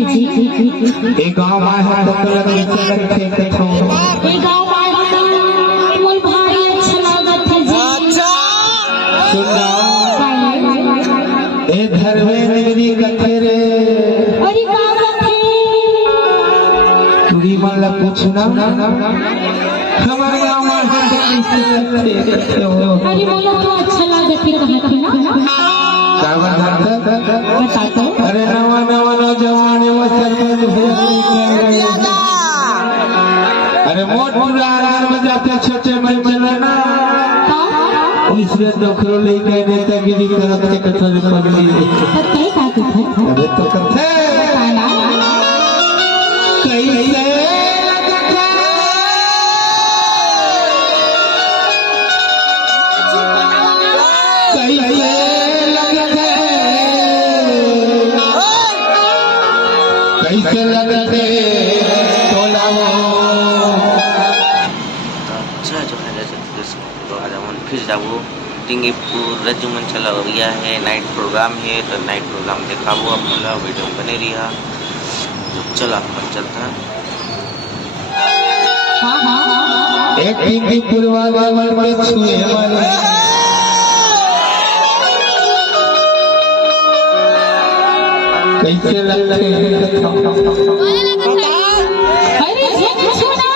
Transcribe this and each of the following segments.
एक गाँव में है मोर भाई अच्छा लागत है ए धरवे निगरी कथे रे अरे का कथे तुरी वाला पूछना हमारे गाँव में अरे बोलो तो अच्छा लागत है कहते ना बताते अरे नवा नवा नौजवान वो सरपंच अरे मोट पुराना में जाते छोटे में चले ना इसमें दोखरो लेके नेतागिरी करते कथा पगली अरे तो कथे कैसे कैसे लगते तोला हो अच्छा जो है जैसे तो आज हम फिर जाबो टिंगी पूरा जुमन चला हो गया है नाइट प्रोग्राम है तो नाइट प्रोग्राम देखा वो आप मतलब वीडियो बने रहा तो चला अपन चलता है एक टिंगी पूर्वावाल में छुए कैसे लगते अरे छुना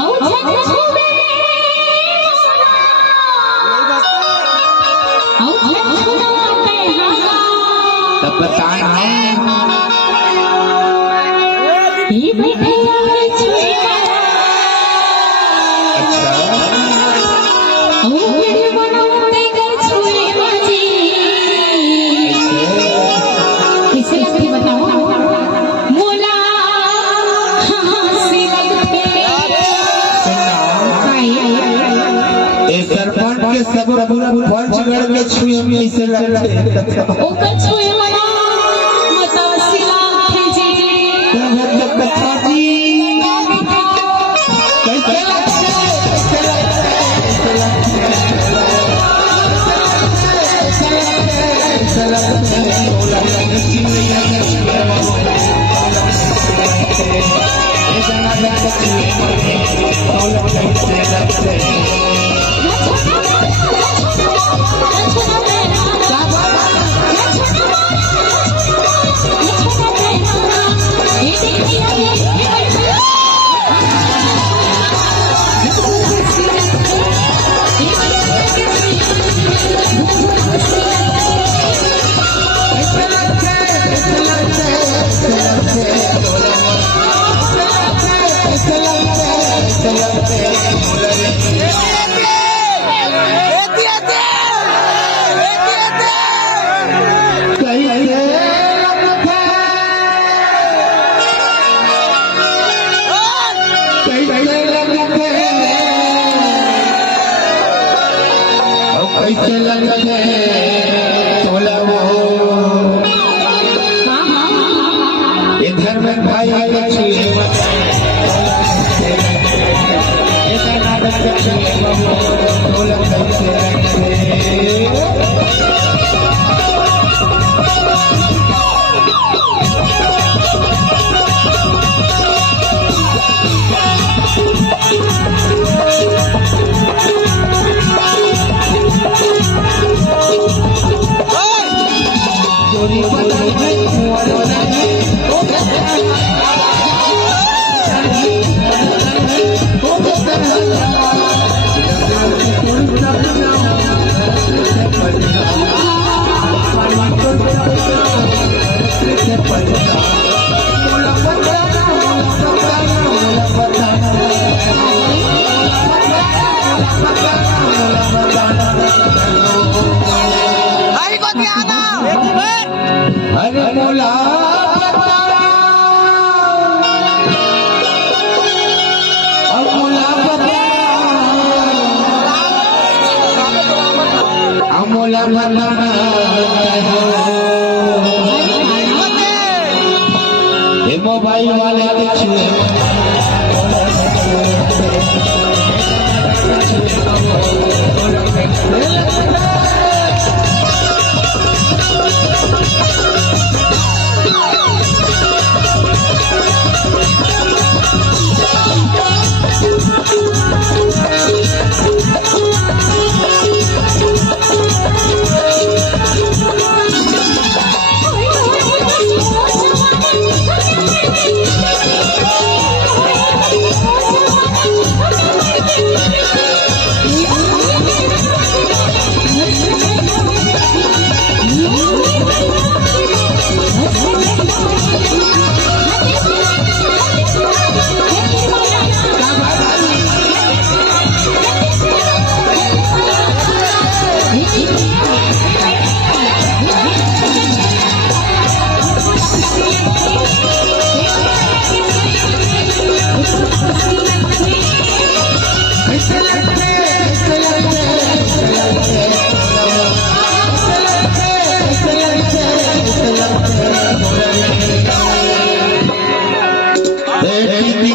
औ छुबे औ छुना पे तब बताना ये बैठे आए छुए अच्छा औ मेरे बनाते कर छुए बाजी कैसे लगती बताओ मोला हंसी लगते ए सरपंच के सब पंचगढ़ के छुए कैसे लगते ओकर छुए मना मतासी लागते जी कथा जी कैसे लगते कैसे लगते तोला वो इधर में भाई से पता मोला बताना मोला बताना अरे मोला मोला मोबाइल वाले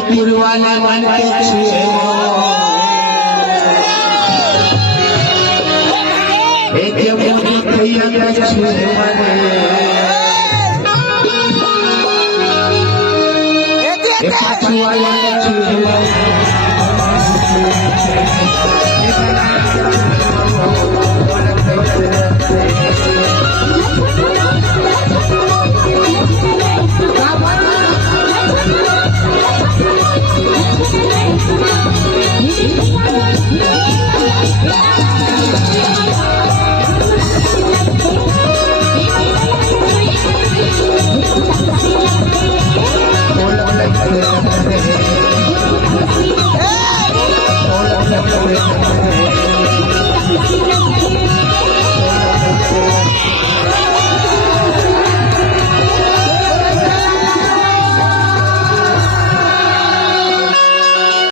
पुरवाने मन के छुए एक मुझे भैया के छुए एक छुआया के छुए Hey!